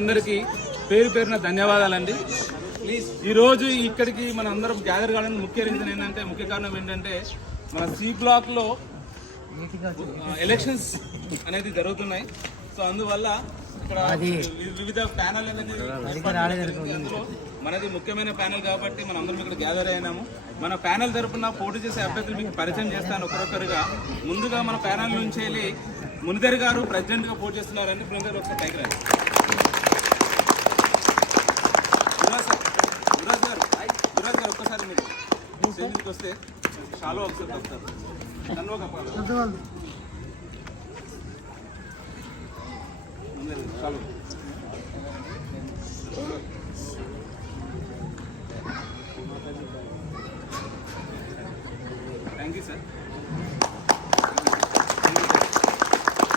అందరికీ పేరు పేరున ధన్యవాదాలండి. ఈరోజు ఇక్కడికి మన అందరం గ్యాదర్ కావడానికి ముఖ్య రీజన్ ఏంటంటే, ముఖ్య కారణం ఏంటంటే మన సి బ్లాక్లో ఎలక్షన్స్ అనేది జరుగుతున్నాయి. సో అందువల్ల ఇక్కడ వివిధ ప్యానల్ అనేది మనది ముఖ్యమైన ప్యానల్ కాబట్టి మనం అందరం ఇక్కడ గ్యాదర్ అయినాము. మన ప్యానల్ తరఫున పోటీ చేసే అభ్యర్థులు మీకు పరిచయం చేస్తాను ఒకరొకరుగా. ముందుగా మన ప్యానల్ నుంచి వెళ్ళి మునిదర్ గారు ప్రెసిడెంట్గా పోటీ చేస్తున్నారండి. మునిదర్ ఒకసారి పైకి రండి. యువరాజ్ గారు ఒక్కసారి మీరు స్టేజ్కి వస్తే షాలో ఒకసారి తప్పుతారు. షాలో థ్యాంక్ యూ సార్.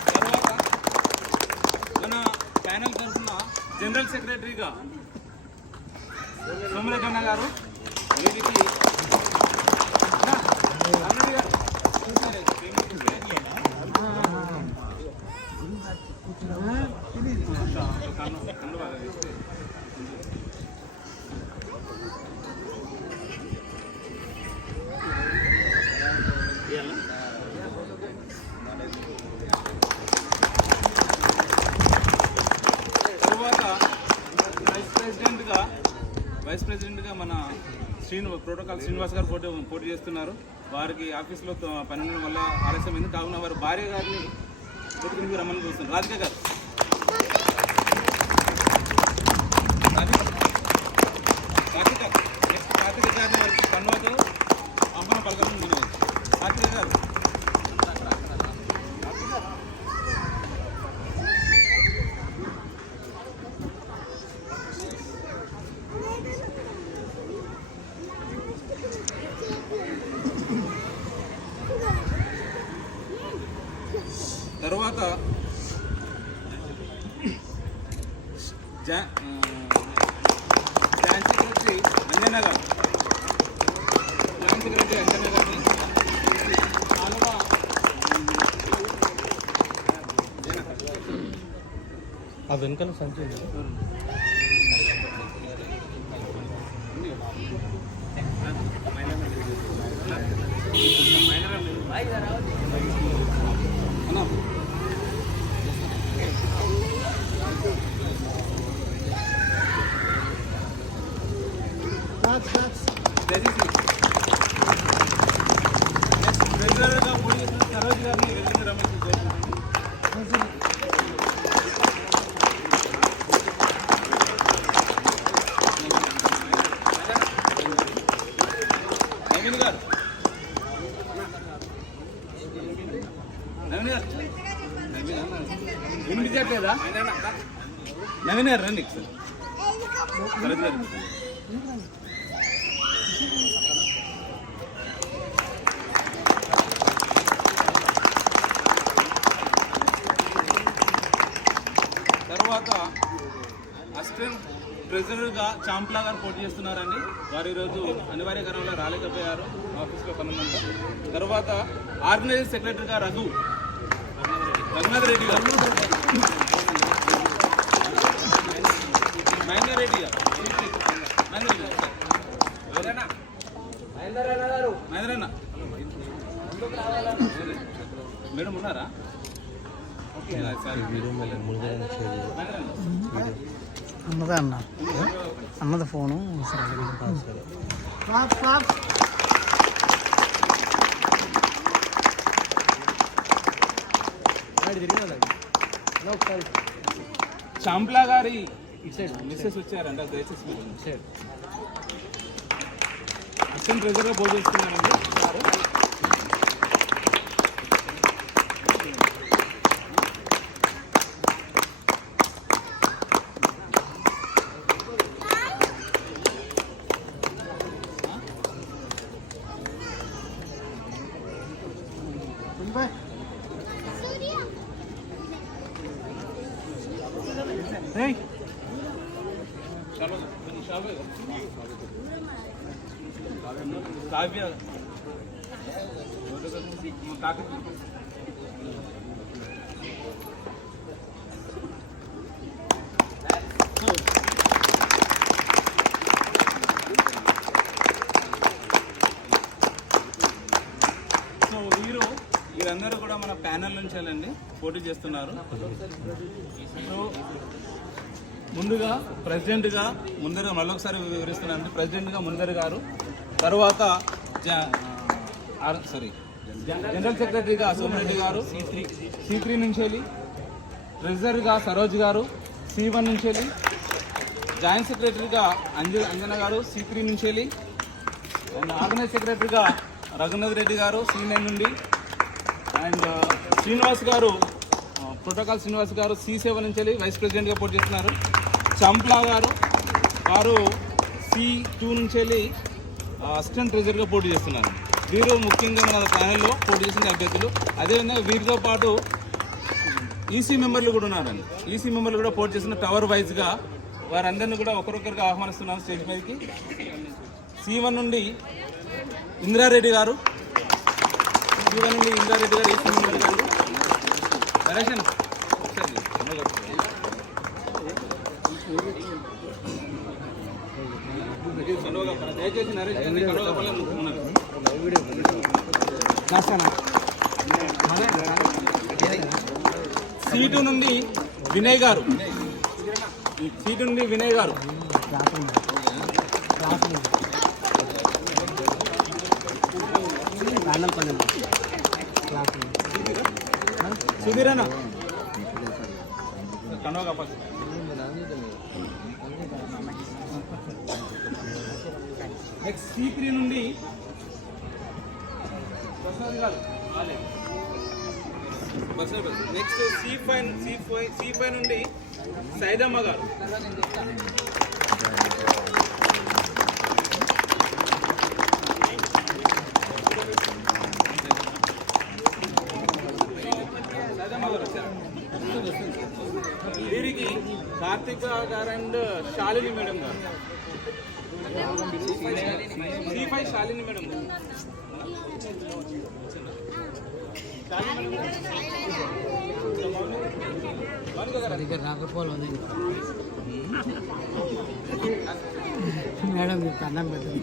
తర్వాత మన ప్యానల్ తరఫున జనరల్ సెక్రటరీగా సోమరెడ్డి అన్న గారు వీరికి తర్వాత వైస్ ప్రెసిడెంట్గా మన ప్రోటోకాల్ శ్రీనివాస్ గారు పోటీ చేస్తున్నారు. వారికి ఆఫీస్లో పని ఉండడం వల్ల ఆలస్యమైంది. కావున వారి భార్య గారిని పోటీకి రమ్మని చూస్తున్నారు. రాధిక గారు కార్తిక గారిని వారికి కన్వతో ఆహ్వాన పలకడం జరిగింది. కార్తిక గారు తర్వాత జాయింట్ సెక్రటరీ అంజన్న గారు ఆ వెనుకల సంచి రెగ్యులర్గా పోటీ చేసిన సరోజ్ గారిని రమ్మని నవీన్ గారు వినిపించట్లేదా? నవీన్ గారు రండి సార్. సరోజ్ గారు తర్వాత అసిస్టెంట్ ట్రెజరర్గా చాంప్లా గారు పోటీ చేస్తున్నారండి. వారు ఈరోజు అనివార్య కారణంలో రాలేకపోయారు, ఆఫీస్లో పనుందంట. తర్వాత ఆర్గనైజింగ్ సెక్రటరీగా రఘునాథ్ రెడ్డి గారు, మహేందర్ రెడ్డి గారు, మహేంద్రన్న మేడం ఉన్నారా? అన్నదా అన్నది ఫోను చాంప్లా గారి మిస్సెస్ వచ్చారంట. దయచేసి అసిస్టెంట్ ట్రెజరర్గా పోటీ చేస్తున్నారండి. కావ్య ప్యానెల్ నుంచి వెళ్ళండి పోటీ చేస్తున్నారు. సో ముందుగా ప్రెసిడెంట్గా మళ్ళొకసారి వివరిస్తున్నానండి. ప్రెసిడెంట్గా ముందర్ గారు, తర్వాత జనరల్ సెక్రటరీగా సోమిరెడ్డి గారు C3 నుంచి వెళ్ళి, ట్రెజరర్గా సరోజ్ గారు C1 నుంచి వెళ్ళి, జాయింట్ సెక్రటరీగా అంజన గారు C3 నుంచి వెళ్ళి, అండ్ ఆర్గనైజ్ సెక్రటరీగా రఘునాథ్ రెడ్డి గారు C9 నుండి, అండ్ శ్రీనివాస్ గారు ప్రోటోకాల్ శ్రీనివాస్ గారు C7 నుంచి వెళ్ళి వైస్ ప్రెసిడెంట్గా పోటీ చేస్తున్నారు. చంప్లా గారు C2 నుంచి వెళ్ళి అసిస్టెంట్ ట్రెజరర్గా పోటీ చేస్తున్నారు. వీరు ముఖ్యంగా మన ప్యానెల్లో పోటీ చేసిన అభ్యర్థులు. అదేవిధంగా వీరితో పాటు ఈసీ మెంబర్లు కూడా ఉన్నారండి. ఈసీ మెంబర్లు కూడా పోటీ చేస్తున్న టవర్ వైజ్గా వారందరినీ కూడా ఒకరొకరికి ఆహ్వానిస్తున్నాను స్టేజ్ మీదకి. C1 నుండి ఇంద్రారెడ్డి గారు, ఈసీ మెంబర్ గారు నరేషన్ దయచేసి నరేషన్ C2 నుండి వినయ్ గారు, సుధీరన్న నెక్స్ట్ C3 నుండి ప్రసాద్ గారు. నెక్స్ట్ C5 నుండి సైదమ్మ గారు. వీరికి కార్తిక్ గారు అండ్ శాలిని మేడం గారు. C5 శాలిని మేడం గారు. రాకపోవాలి మేడం మీకు అన్నం పెట్టండి.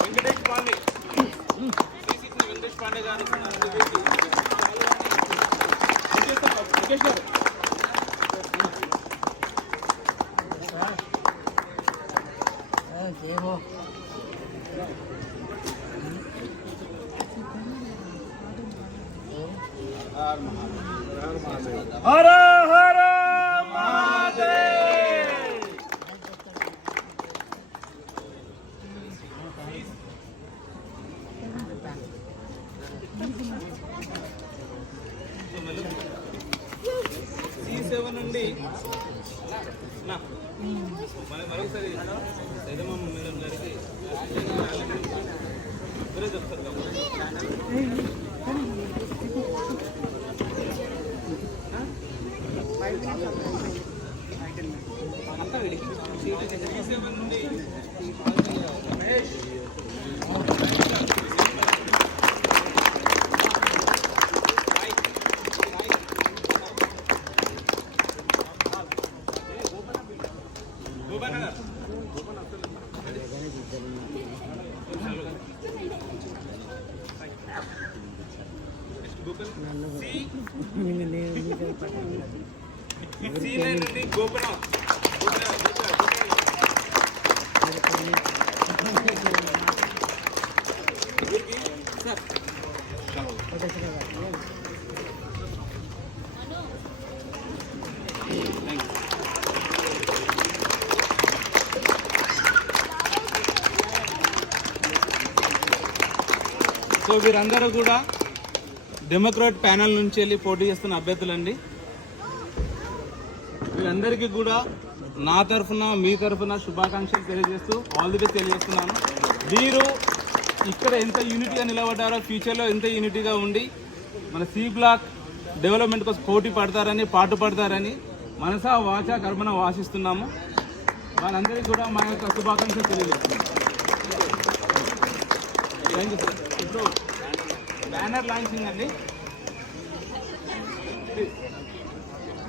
వెంకటేష్ పాండే గారు. హర హర మహాదేవ్. C7 నుండి మరొకసారి సైదమ్మ మేడం గారికి చెప్తారు. C7 నుండి మహేష్, C9 నుండి గోపనాథ్. సో వీరందరూ కూడా డెమోక్రాట్ ప్యానెల్ నుంచి వెళ్ళి పోటీ చేస్తున్న అభ్యర్థులండి. వీళ్ళందరికీ కూడా నా తరఫున మీ తరఫున శుభాకాంక్షలు తెలియజేస్తూ ఆల్ ది బెస్ట్ తెలియజేస్తున్నాను. వీరు ఇక్కడ ఎంత యూనిటీగా నిలబడ్డారో ఫ్యూచర్లో ఎంత యూనిటీగా ఉండి మన C బ్లాక్ డెవలప్మెంట్ కోసం పోటీ పడతారని పాటుపడతారని మనసా వాచా కర్మన ఆశిస్తున్నాము. వాళ్ళందరికీ కూడా మా యొక్క శుభాకాంక్షలు తెలియజేస్తున్నాము. Thank you sir. ఇప్పుడు బ్యానర్ లాంచింగ్ అండి.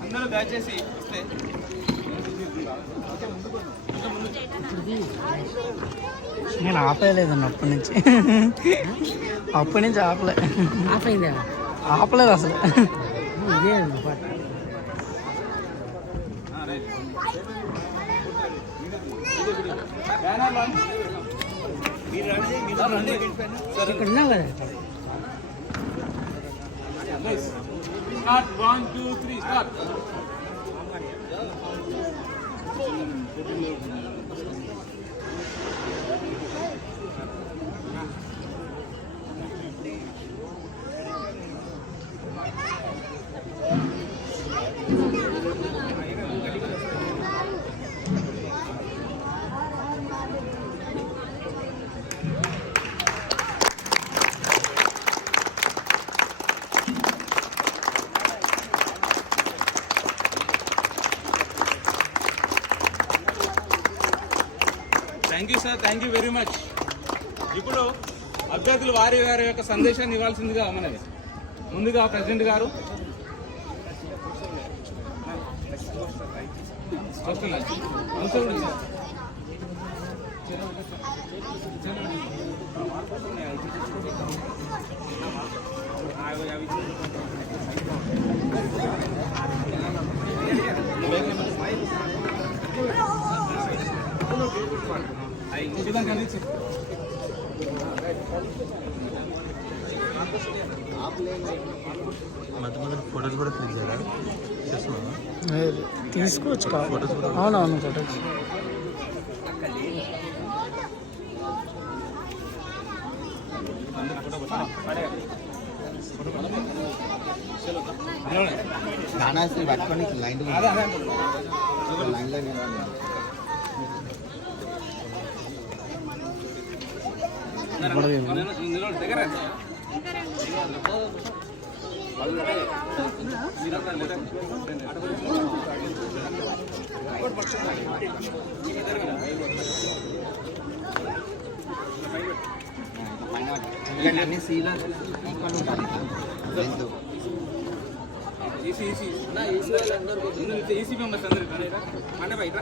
అందరూ దయచేసి ఇస్తే నేను ఆపేయలేదన్న అప్పటి నుంచి ఆపలే ఆపలేదు అసలు. ఇక్కడ ఉన్నావు కదా. Start 1, 2, 3, start. Thank you sir, thank you very much. ఇప్పుడు అభ్యర్థులు వారి యొక్క సందేశాన్ని ఇవ్వాల్సిందిగా మనవి. ముందుగా ప్రెసిడెంట్ గారు ఫోటోస్ కూడా క్లిక్ చేయాలి తీసుకోవచ్చు ఫోటోస్. అవునవును ఫోటోస్. పట్టుకొని లైన్ అన్ని సీలా ఈసీ మెంబర్స్ అందరూ అంటే బయట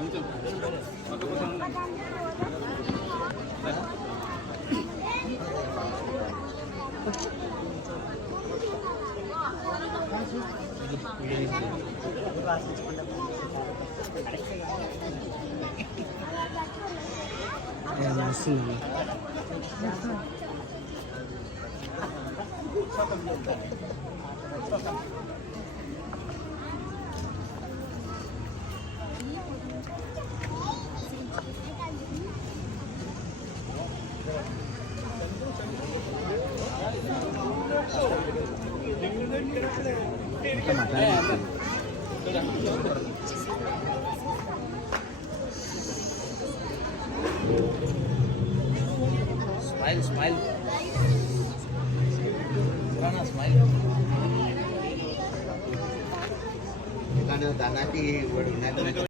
స్మైల్ స్మైల్ స్మైల్ కానీ దానికి